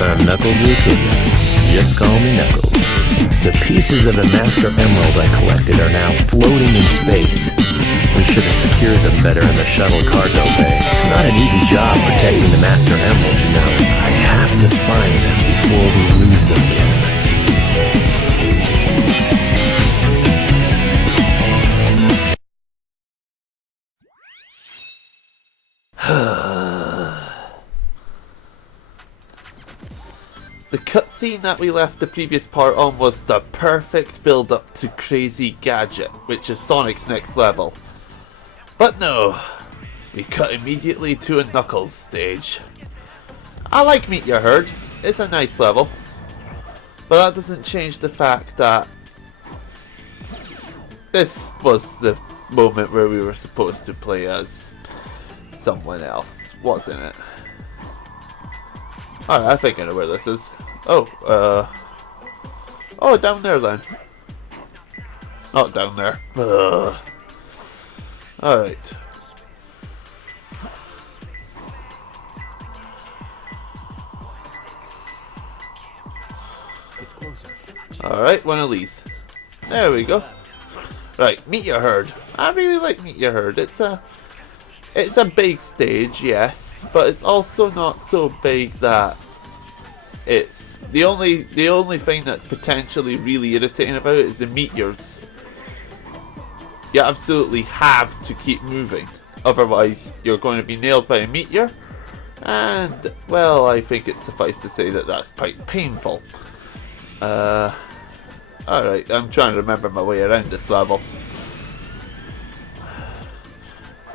I'm Knuckles the Echidna. Just call me Knuckles. The pieces of the Master Emerald I collected are now floating in space. We should have secured them better in the shuttle cargo bay. It's not an easy job protecting the Master Emerald, you know. I have to find them before we lose them again. The cutscene that we left the previous part on was the perfect build-up to Crazy Gadget, which is Sonic's next level. But no, we cut immediately to a Knuckles stage. I like Meet Your Herd, it's a nice level, but that doesn't change the fact that this was the moment where we were supposed to play as someone else, wasn't it? Alright, I think I know where this is. Oh, down there then. Not down there. Alright. It's closer. Alright, one of these. There we go. Right, Meet Your Herd. I really like Meet Your Herd. It's a big stage, yes, but it's also not so big that it's the only thing that's potentially really irritating about it is the meteors. You absolutely have to keep moving, otherwise you're going to be nailed by a meteor, and well, I think it's suffice to say that that's quite painful. Alright, I'm trying to remember my way around this level.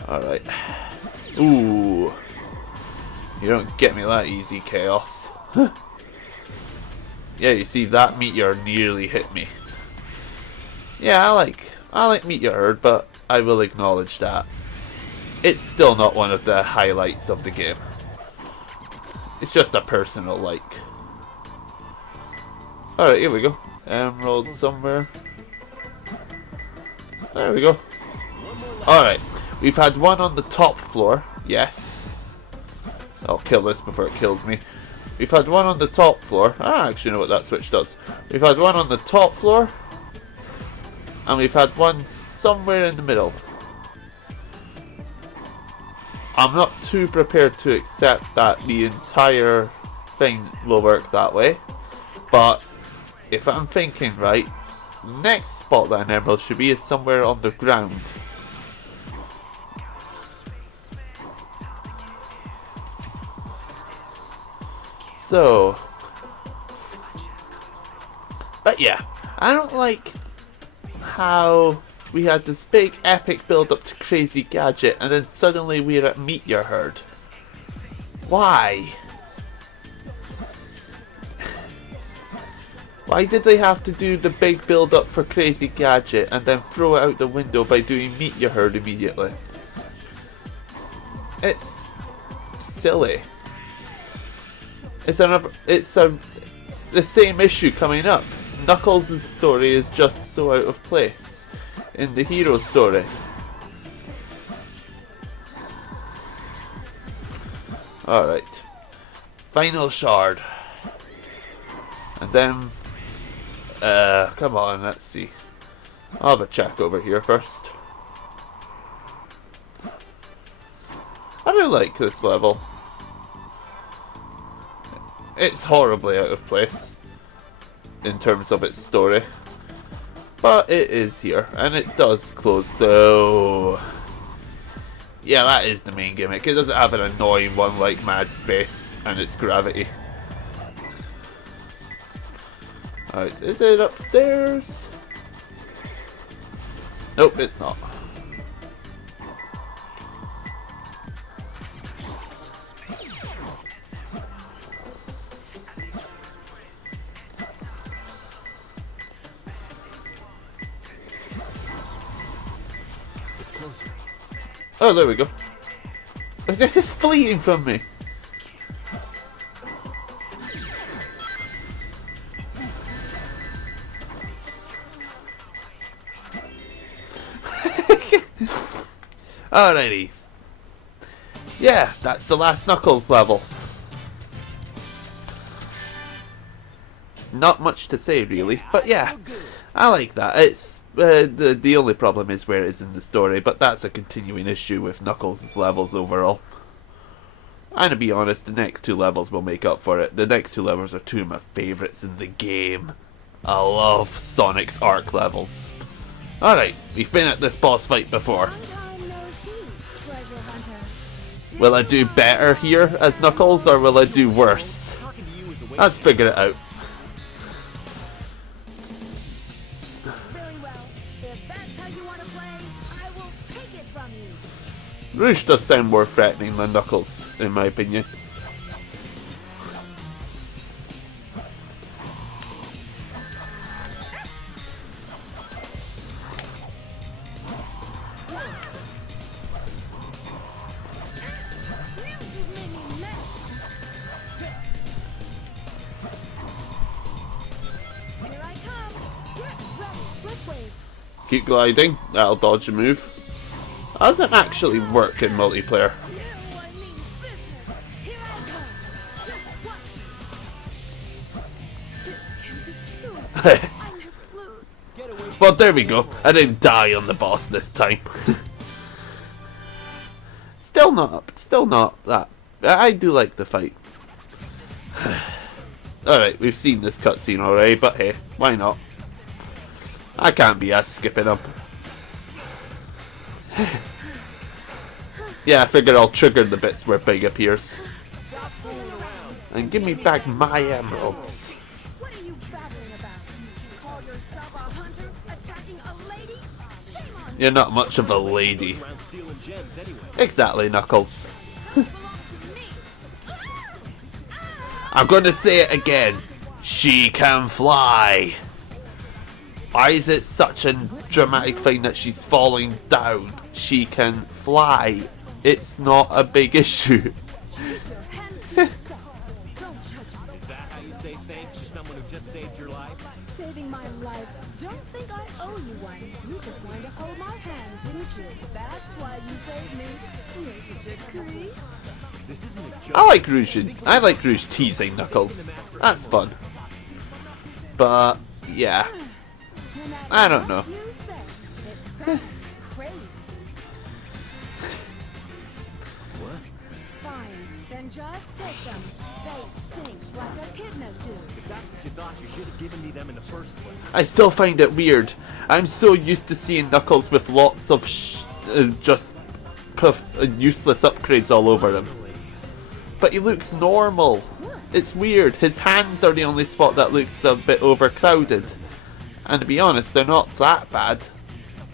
Alright. Ooh. You don't get me that easy, Chaos. Yeah, you see, that meteor nearly hit me. Yeah, I like Meet Your Herd, but I will acknowledge that it's still not one of the highlights of the game. It's just a personal like. Alright, here we go. Emerald somewhere. There we go. Alright, we've had one on the top floor, yes. I'll kill this before it kills me. We've had one on the top floor. I actually know what that switch does. We've had one on the top floor, and we've had one somewhere in the middle. I'm not too prepared to accept that the entire thing will work that way, but if I'm thinking right, the next spot that an emerald should be is somewhere on the ground. So, but yeah, I don't like how we had this big epic build up to Crazy Gadget and then suddenly we're at Meet Your Herd. Why? Why did they have to do the big build up for Crazy Gadget and then throw it out the window by doing Meet Your Herd immediately? It's silly. It's the same issue coming up. Knuckles' story is just so out of place in the hero story. Alright. Final shard. And then come on, let's see. I'll have a check over here first. I do like this level. It's horribly out of place in terms of its story, but it is here, and it does close though. Yeah, that is the main gimmick. It doesn't have an annoying one like Mad Space and its gravity. Alright, is it upstairs? Nope, it's not. Oh, there we go. It's fleeing from me. Alrighty. Yeah, that's the last Knuckles level. Not much to say really, but yeah, I like that. It's the only problem is where it is in the story, but that's a continuing issue with Knuckles' levels overall. And to be honest, the next two levels will make up for it. The next two levels are two of my favourites in the game. I love Sonic's Arc levels. Alright, we've been at this boss fight before. Will I do better here as Knuckles, or will I do worse? Let's figure it out. Rouge does sound more threatening than Knuckles, in my opinion. Keep gliding, that'll dodge a move. How does it actually work in multiplayer? Well, there we go. I didn't die on the boss this time. Still not that. I do like the fight. Alright, we've seen this cutscene already, but hey, why not? I can't be asked skipping them. Yeah, I figured I'll trigger the bits where Big appears. And give me back my emeralds. What are you babbling about? Call yourself a hunter attacking a lady? Shame on you. You're not much of a lady. Exactly, Knuckles. I'm going to say it again. She can fly. Why is it such a dramatic thing that she's falling down? She can fly. It's not a big issue. Is that how you say thanks to someone who just saved your life? saving my life? Don't think I owe you one. You just wanted to hold my hand, didn't you? That's why you saved me. You're such a creep. This isn't a joke. I like Rouge. I like Rouge teasing Knuckles. That's fun. But yeah, No matter I don't know. what you say, it sounds crazy. What? Fine, then just take them. They stink like echidnas do. If that's what you thought, you should have given me them in the first place. I still find it weird. I'm so used to seeing Knuckles with lots of just useless upgrades all over him. But he looks normal. It's weird. His hands are the only spot that looks a bit overcrowded. And to be honest, they're not that bad.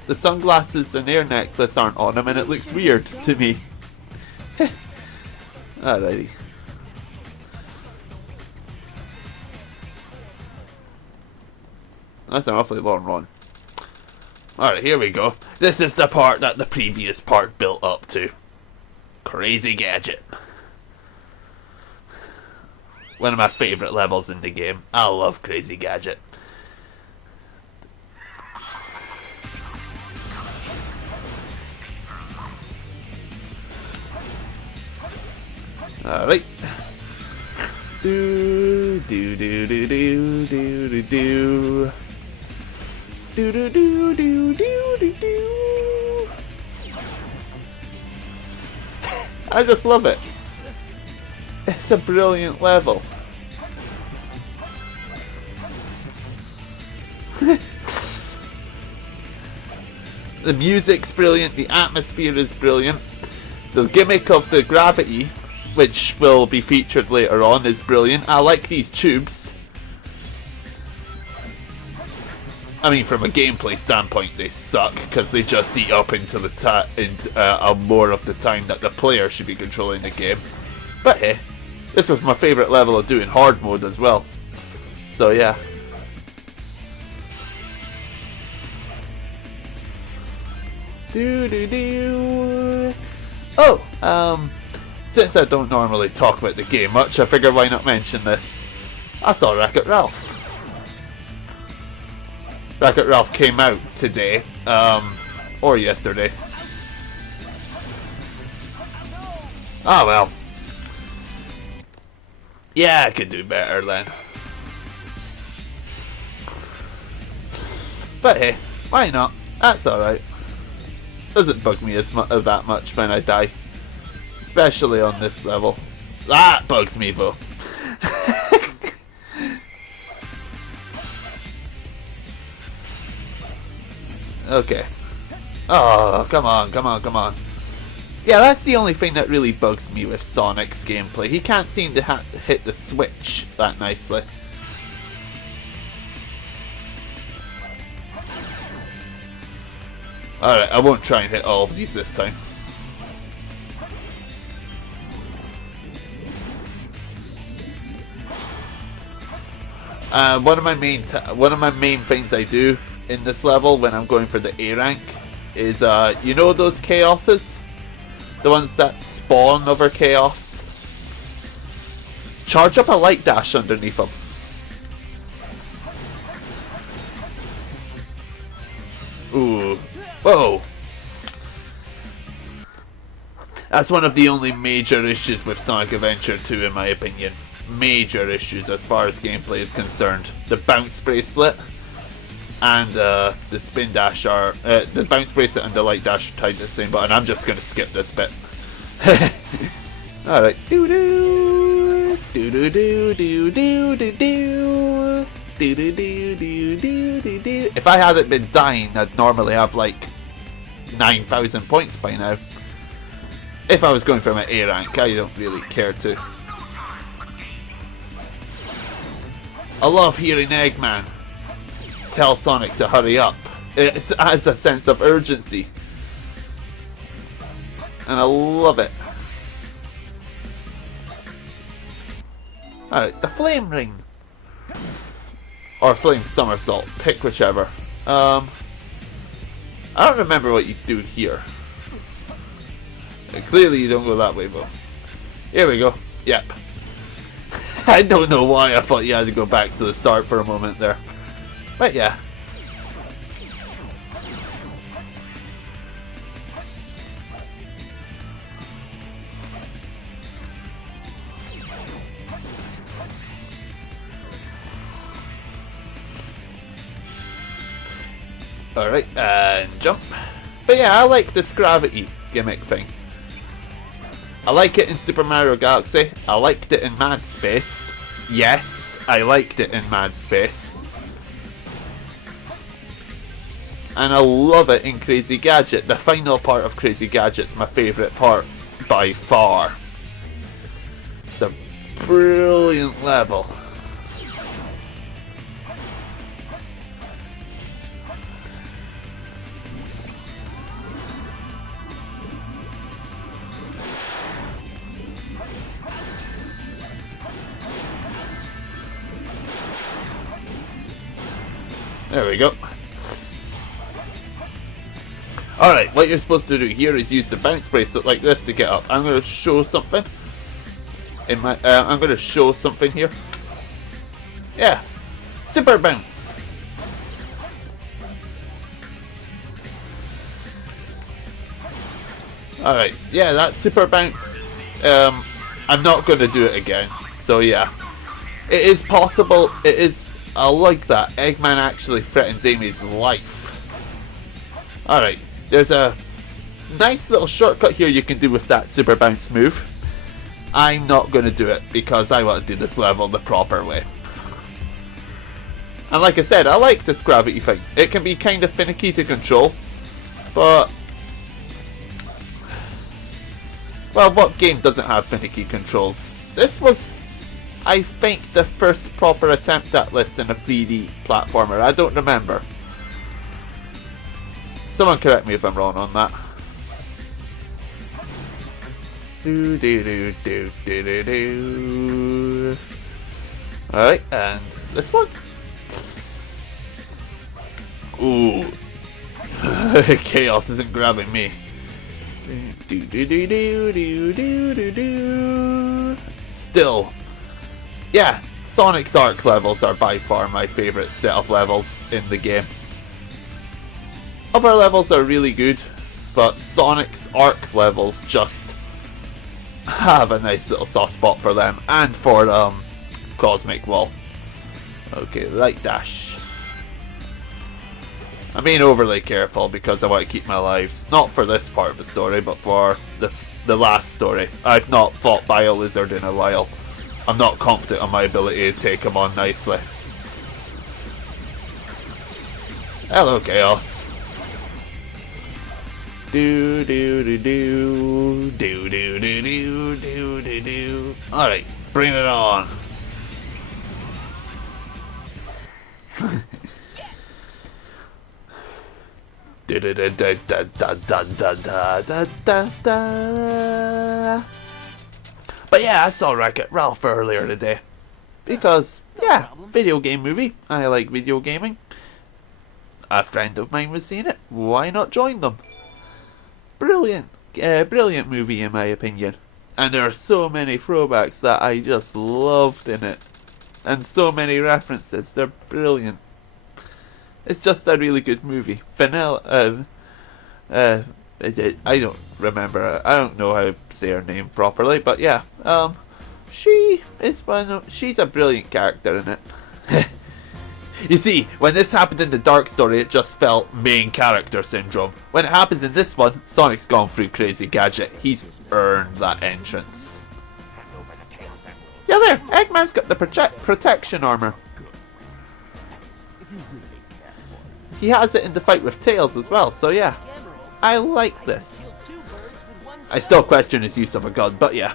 The sunglasses and ear necklace aren't on him and it looks weird to me. Alrighty. That's an awfully long run. Alright, here we go. This is the part that the previous part built up to. Crazy Gadget. One of my favourite levels in the game. I love Crazy Gadget. Alright. Do do do do do do do do. Do do do do do do do. I just love it. It's a brilliant level. The music's brilliant, the atmosphere is brilliant. The gimmick of the gravity, which will be featured later on, is brilliant. I like these tubes. I mean, from a gameplay standpoint, they suck because they just eat up into the more of the time that the player should be controlling the game. But hey, this was my favourite level of doing hard mode as well. So yeah. Oh, since I don't normally talk about the game much, I figure why not mention this. I saw Wreck-It Ralph. Wreck-It Ralph came out today, or yesterday. Oh well. Yeah, I could do better then. But hey, why not? That's alright. Doesn't bug me that much when I die. Especially on this level. That bugs me though. Okay. Oh, come on, come on, come on. Yeah, that's the only thing that really bugs me with Sonic's gameplay. He can't seem to hit the switch that nicely. Alright, I won't try and hit all of these this time. One of my main things I do in this level when I'm going for the A rank is you know those chaoses? The ones that spawn over chaos? Charge up a light dash underneath them. Ooh. Whoa. That's one of the only major issues with Sonic Adventure 2 in my opinion. Major issues as far as gameplay is concerned. The bounce bracelet and the spin dash are the bounce bracelet and the light dash are tied to the same button. I'm just gonna skip this bit. Alright. Doo doo doo doo doo doo doo doo doo. If I hadn't been dying, I'd normally have like 9,000 points by now. If I was going for my A rank, I don't really care to. I love hearing Eggman tell Sonic to hurry up. It adds a sense of urgency. And I love it. Alright, the flame ring. Or flame somersault, pick whichever. I don't remember what you do here. Clearly you don't go that way, but here we go. Yep. I don't know why I thought you had to go back to the start for a moment there. But yeah. Alright, and jump. But yeah, I like this gravity gimmick thing. I like it in Super Mario Galaxy. I liked it in Mad Space. Yes, I liked it in Mad Space. And I love it in Crazy Gadget. The final part of Crazy Gadget's my favourite part by far. It's a brilliant level. There we go. Alright, what you're supposed to do here is use the bounce bracelet like this to get up. I'm going to show something. I'm going to show something here. Yeah. Super bounce. Alright, yeah, that super bounce. I'm not going to do it again. So yeah. It is possible, it is... I like that. Eggman actually threatens Amy's life. Alright, there's a nice little shortcut here you can do with that super bounce move. I'm not going to do it because I want to do this level the proper way. And like I said, I like this gravity thing. It can be kind of finicky to control, but... well, what game doesn't have finicky controls? This was... I think the first proper attempt at this in a 3D platformer. I don't remember. Someone correct me if I'm wrong on that. Do do do do do do do. Alright, and this one. Ooh. Chaos isn't grabbing me. Do do do do do do do do. Still. Yeah, Sonic's Arc levels are by far my favourite set of levels in the game. Other levels are really good, but Sonic's Arc levels just have a nice little soft spot for them, and for Cosmic Wall. Okay, light dash. I'm being overly careful because I want to keep my lives. Not for this part of the story, but for the last story. I've not fought Bio Lizard in a while. I'm not confident on my ability to take him on nicely. Hello, Chaos. Do do do do do do do do do do do. Alright, bring it on. Da da da da da da da da da da da. But yeah, I saw Wreck-It Ralph earlier today. Because, yeah, video game movie. I like video gaming. A friend of mine was seeing it. Why not join them? Brilliant. Brilliant movie in my opinion. And there are so many throwbacks that I just loved in it. And so many references. They're brilliant. It's just a really good movie. Vanilla, I don't remember. I don't know how to say her name properly, but yeah, she's a brilliant character in it. You see, when this happened in the Dark story, it just felt main character syndrome. When it happens in this one, Sonic's gone through Crazy Gadget. He's earned that entrance. Yeah, there, Eggman's got the protection armor. He has it in the fight with Tails as well, so yeah. I like this. I still question his use of a gun, but yeah.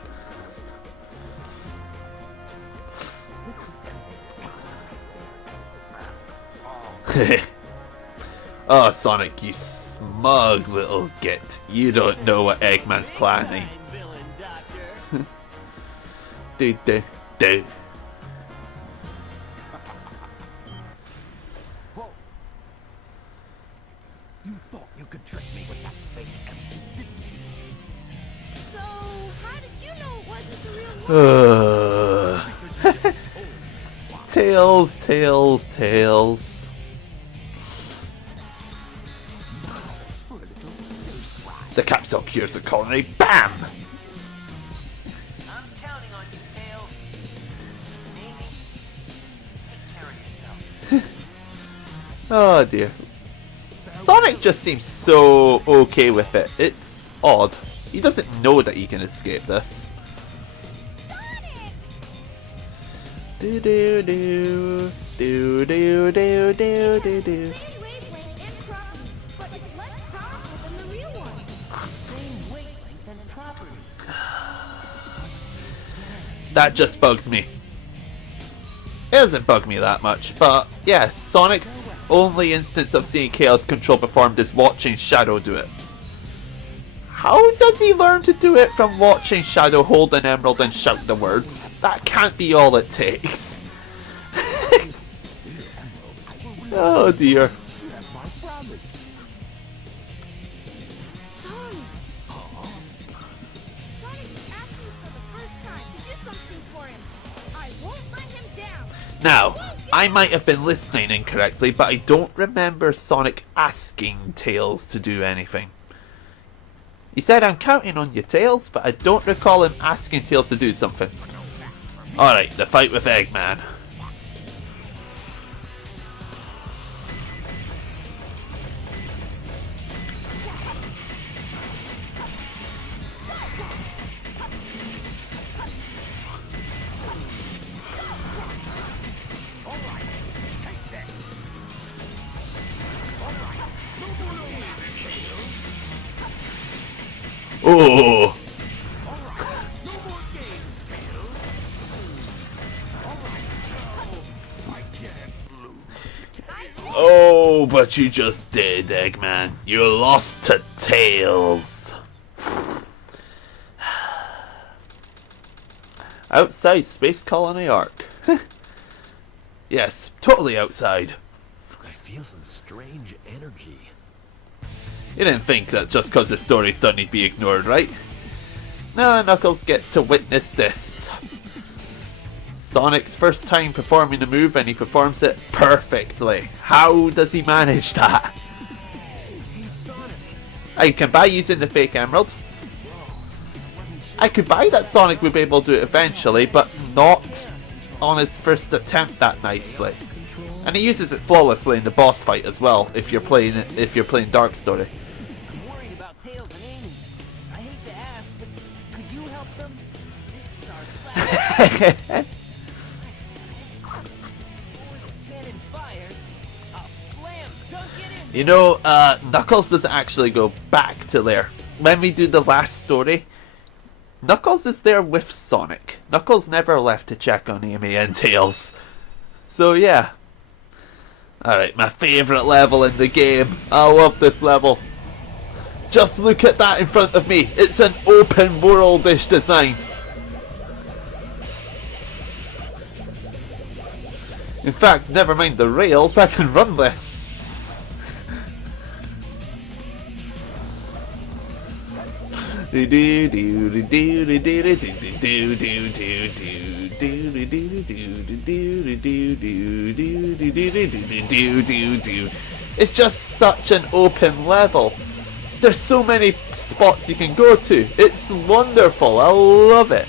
Oh, Sonic, you smug little git. You don't know what Eggman's planning. Do do do. You thought you could trick me with that fake empty, didn't you? So, how did you know it wasn't the real one? Tails, Tails, Tails. The capsule cures the colony. BAM! I'm counting on you, Tails. Amy, take care of yourself. Oh dear. Sonic just seems so okay with it. It's odd. He doesn't know that he can escape this. Do do do do do do do do do. Same wavelength and properties, but it's less powerful than the real one. Same wavelength and properties. That just bugs me. It doesn't bug me that much, but yeah, Sonic's only instance of seeing Chaos Control performed is watching Shadow do it. How does he learn to do it from watching Shadow hold an emerald and shout the words? That can't be all it takes. Oh dear. Sonic! Sonic is asking for the first time to do something for him. I won't let him down. Now, I might have been listening incorrectly, but I don't remember Sonic asking Tails to do anything. He said, "I'm counting on you, Tails," but I don't recall him asking Tails to do something. Alright, the fight with Eggman. Oh! Oh, but you just did, Eggman. You lost to Tails. Outside Space Colony Arc. Yes, totally outside. I feel some strange energy. You didn't think that just because the story's done he'd be ignored, right? No, Knuckles gets to witness this. Sonic's first time performing the move and he performs it perfectly. How does he manage that? I can buy using the fake emerald. I could buy that Sonic would be able to do it eventually, but not on his first attempt that nicely. And it uses it flawlessly in the boss fight as well. If you're playing Dark Story. I'm worried about Tails and Amy. I hate to ask, but could you help them? This is our class. Cannon fires. I'll slam dunk it in. You know, Knuckles doesn't actually go back to there. When we do the last story, Knuckles is there with Sonic. Knuckles never left to check on Amy and Tails. So yeah. Alright, my favourite level in the game. I love this level. Just look at that in front of me. It's an open world-ish design. In fact, never mind the rails, I can run this. It's just such an open level. There's so many spots you can go to. It's wonderful. I love it.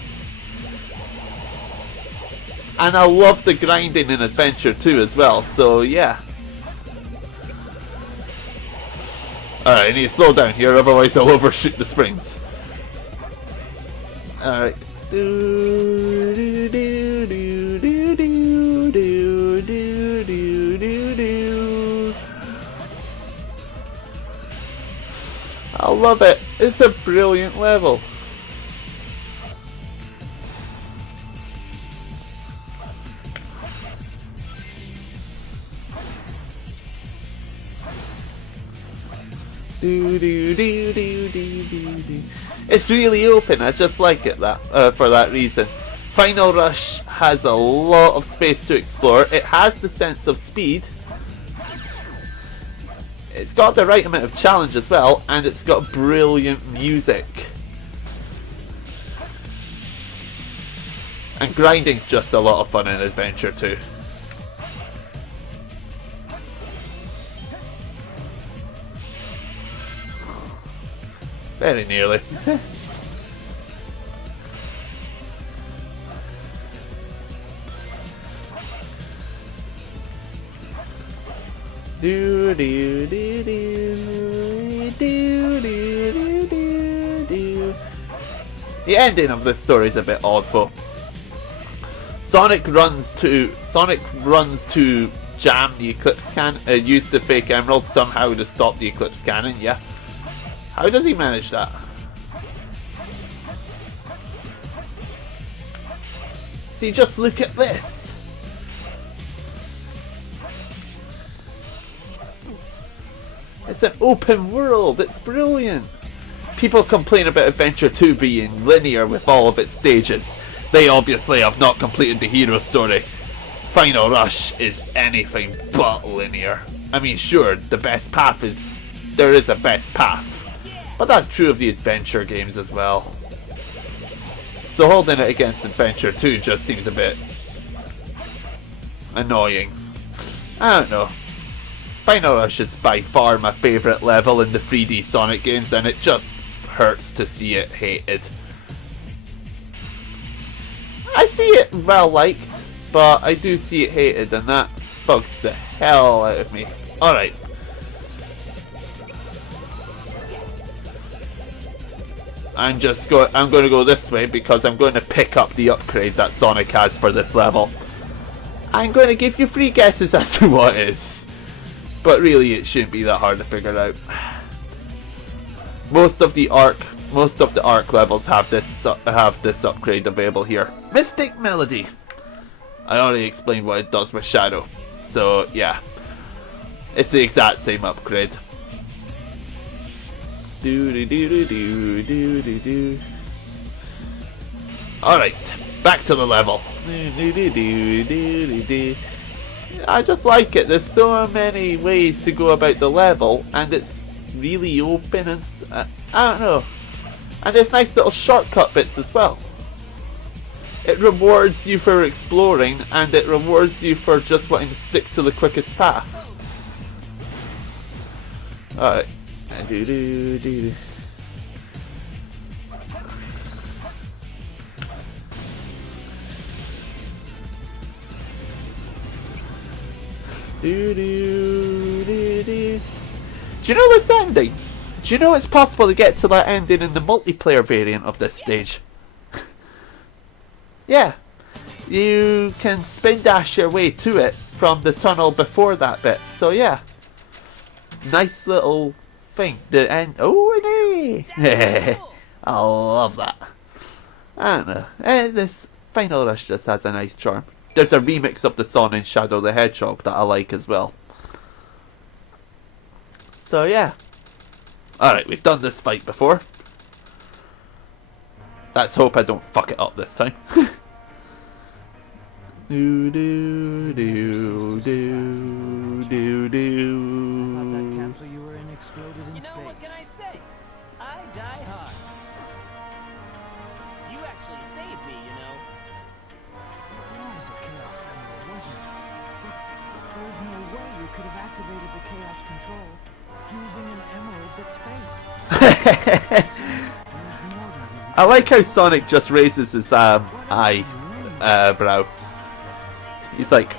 And I love the grinding in Adventure 2 as well. So yeah. Alright, I need to slow down here, otherwise I'll overshoot the springs. Alright. I love it. It's a brilliant level. It's really open. I just like it for that reason. Final Rush has a lot of space to explore. It has the sense of speed. It's got the right amount of challenge as well, and it's got brilliant music. And grinding's just a lot of fun in Adventure 2. Very nearly. The ending of this story is a bit odd though. Sonic runs to jam the Eclipse Cannon, use the fake emerald somehow to stop the Eclipse Cannon, yeah. How does he manage that? See, just look at this. It's an open world, it's brilliant. People complain about Adventure 2 being linear with all of its stages. They obviously have not completed the hero story. Final Rush is anything but linear. I mean, sure, the best path is... there is a best path. But that's true of the adventure games as well. So holding it against Adventure 2 just seems a bit... annoying. I don't know. Final Rush is by far my favourite level in the 3D Sonic games, and it just hurts to see it hated. I see it well liked, but I do see it hated, and that bugs the hell out of me. Alright. I'm going to go this way because I'm going to pick up the upgrade that Sonic has for this level. I'm going to give you 3 guesses as to what it is. But really it shouldn't be that hard to figure out. Most of the arc levels have this upgrade available here. Mystic Melody. I already explained what it does with Shadow. So yeah. It's the exact same upgrade. Alright, back to the level. I just like it. There's so many ways to go about the level, and it's really open and I don't know. And there's nice little shortcut bits as well. It rewards you for exploring, and it rewards you for just wanting to stick to the quickest path. Alright. Do do do do. Do you know this ending? Do you know it's possible to get to that ending in the multiplayer variant of this stage? Yeah. You can spin dash your way to it from the tunnel before that bit. So yeah. Nice little thing. The end. Oh, nay. I love that. I don't know. This final rush just has a nice charm. There's a remix of the song in Shadow the Hedgehog that I like as well. So yeah. Alright, we've done this fight before. Let's hope I don't fuck it up this time. Do do do do do do. Thought that capsule you were in exploded in space. You know, what can I say? I die hard. You actually saved me, you know. It was a chaos emerald, wasn't it? But there's no way you could have activated the chaos control using an emerald that's fake. See, there's more to you. I like how Sonic just raises his eyebrow. He's like,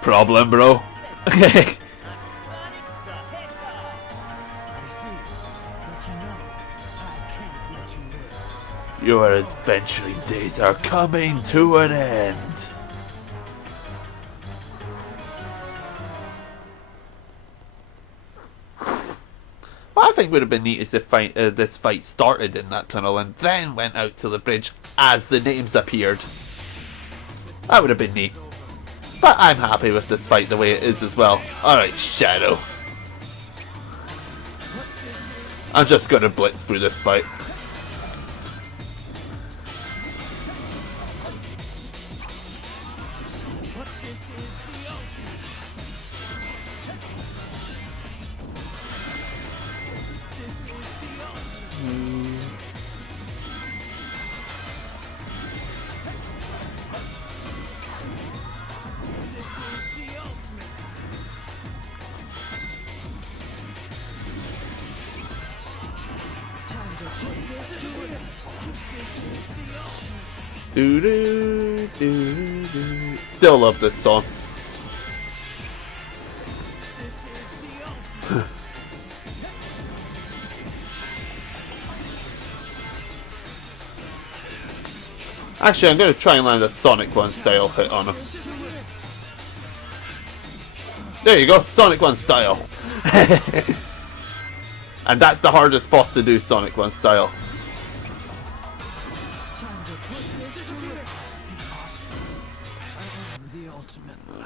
problem, bro. I'm Sonic the Hedgehog. I see, but you know, I can't let you live. Your adventuring days are coming to an end. What I think would have been neat is if this fight started in that tunnel and then went out to the bridge as the names appeared. That would have been neat. But I'm happy with this fight the way it is as well. Alright, Shadow. I'm just gonna blitz through this fight. Do do do do. Still love this song. Actually, I'm going to try and land a Sonic 1 style hit on him. There you go, Sonic 1 style. And that's the hardest boss to do, Sonic 1 style.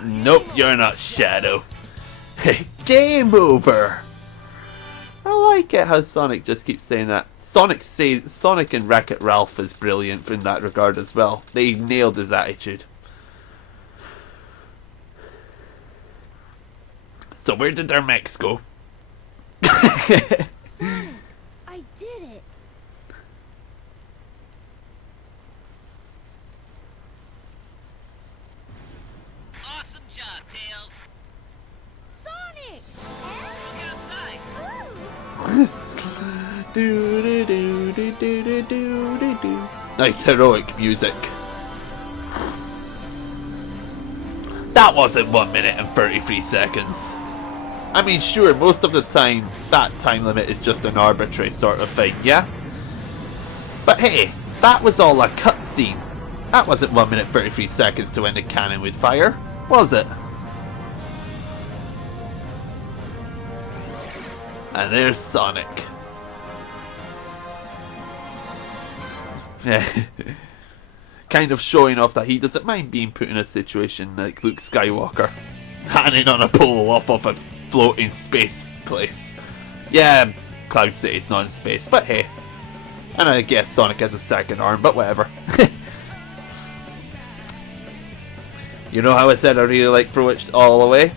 Nope, you're not Shadow. Game over! I like it how Sonic just keeps saying that. Sonic and Wreck-It Ralph is brilliant in that regard as well. They nailed his attitude. So where did their mechs go? Sonic, I did it. Awesome job, Tails. Sonic! Look outside. Ooh. Do do do do do do do do do. Nice heroic music. That wasn't 1 minute and 33 seconds. I mean, sure, most of the time that time limit is just an arbitrary sort of thing, yeah? But hey, that was all a cutscene. That wasn't 1 minute 33 seconds to end a cannon with fire, was it? And there's Sonic. Kind of showing off that he doesn't mind being put in a situation like Luke Skywalker, hanging on a pole off of a floating space place. Yeah, Cloud City's not in space, but hey. And I guess Sonic has a second arm, but whatever. You know how I said I really like Throw It All Away?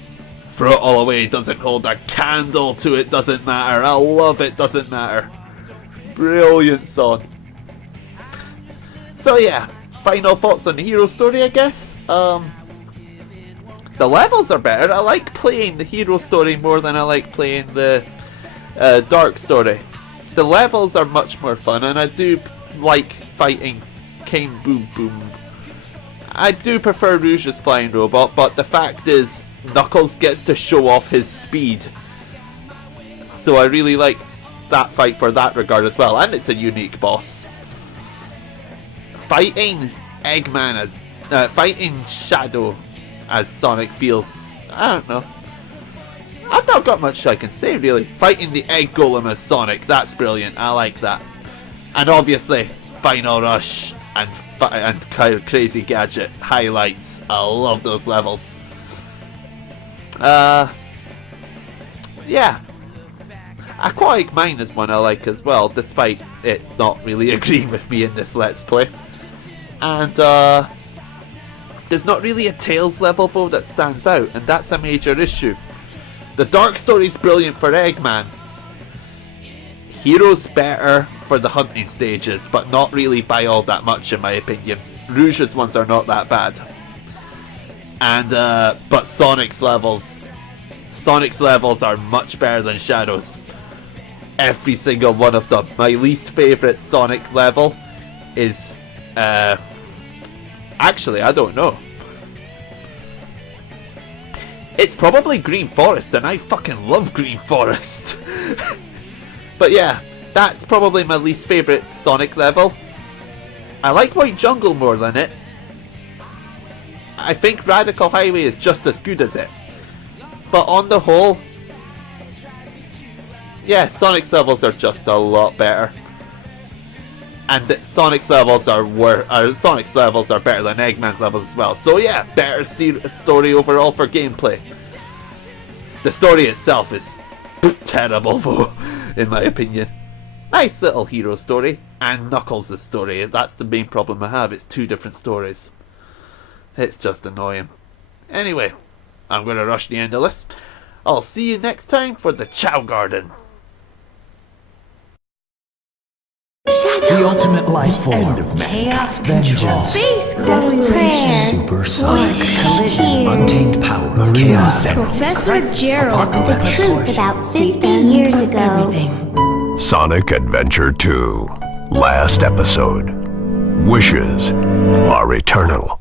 Throw It All Away doesn't hold a candle to It Doesn't Matter. I love It Doesn't Matter. Brilliant song. So yeah, final thoughts on the hero story, I guess. The levels are better. I like playing the hero story more than I like playing the dark story. The levels are much more fun, and I do like fighting King Boom Boom. I do prefer Rouge's flying robot, but the fact is, Knuckles gets to show off his speed. So I really like that fight for that regard as well, and it's a unique boss. Fighting Eggman as fighting Shadow as Sonic feels, I don't know. I've not got much I can say really. Fighting the Egg Golem as Sonic, that's brilliant. I like that. And obviously, Final Rush and Crazy Gadget highlights. I love those levels. Yeah. Aquatic Mine is one I like as well, despite it not really agreeing with me in this Let's Play. And there's not really a Tails level though that stands out, and that's a major issue. The Dark Story's brilliant for Eggman. Hero's better for the hunting stages, but not really by all that much in my opinion. Rouge's ones are not that bad. And but Sonic's levels are much better than Shadow's. Every single one of them. My least favourite Sonic level is actually, I don't know. It's probably Green Forest, and I fucking love Green Forest. But yeah, that's probably my least favourite Sonic level. I like White Jungle more than it. I think Radical Highway is just as good as it. But on the whole, yeah, Sonic's levels are just a lot better. And Sonic's levels are better than Eggman's levels as well. So yeah, better story overall for gameplay. The story itself is terrible though, in my opinion. Nice little hero story, and Knuckles' story. That's the main problem I have, it's two different stories. It's just annoying. Anyway, I'm going to rush the end of this. I'll see you next time for the Chao Garden. The ultimate life form. Chaos control. Space calling prayer. Supersonic collision. Untamed power. Chaos emerald. Professor Gerald, the Apocalypse. truth about 50 years ago. Sonic Adventure 2. Last episode. Wishes are eternal.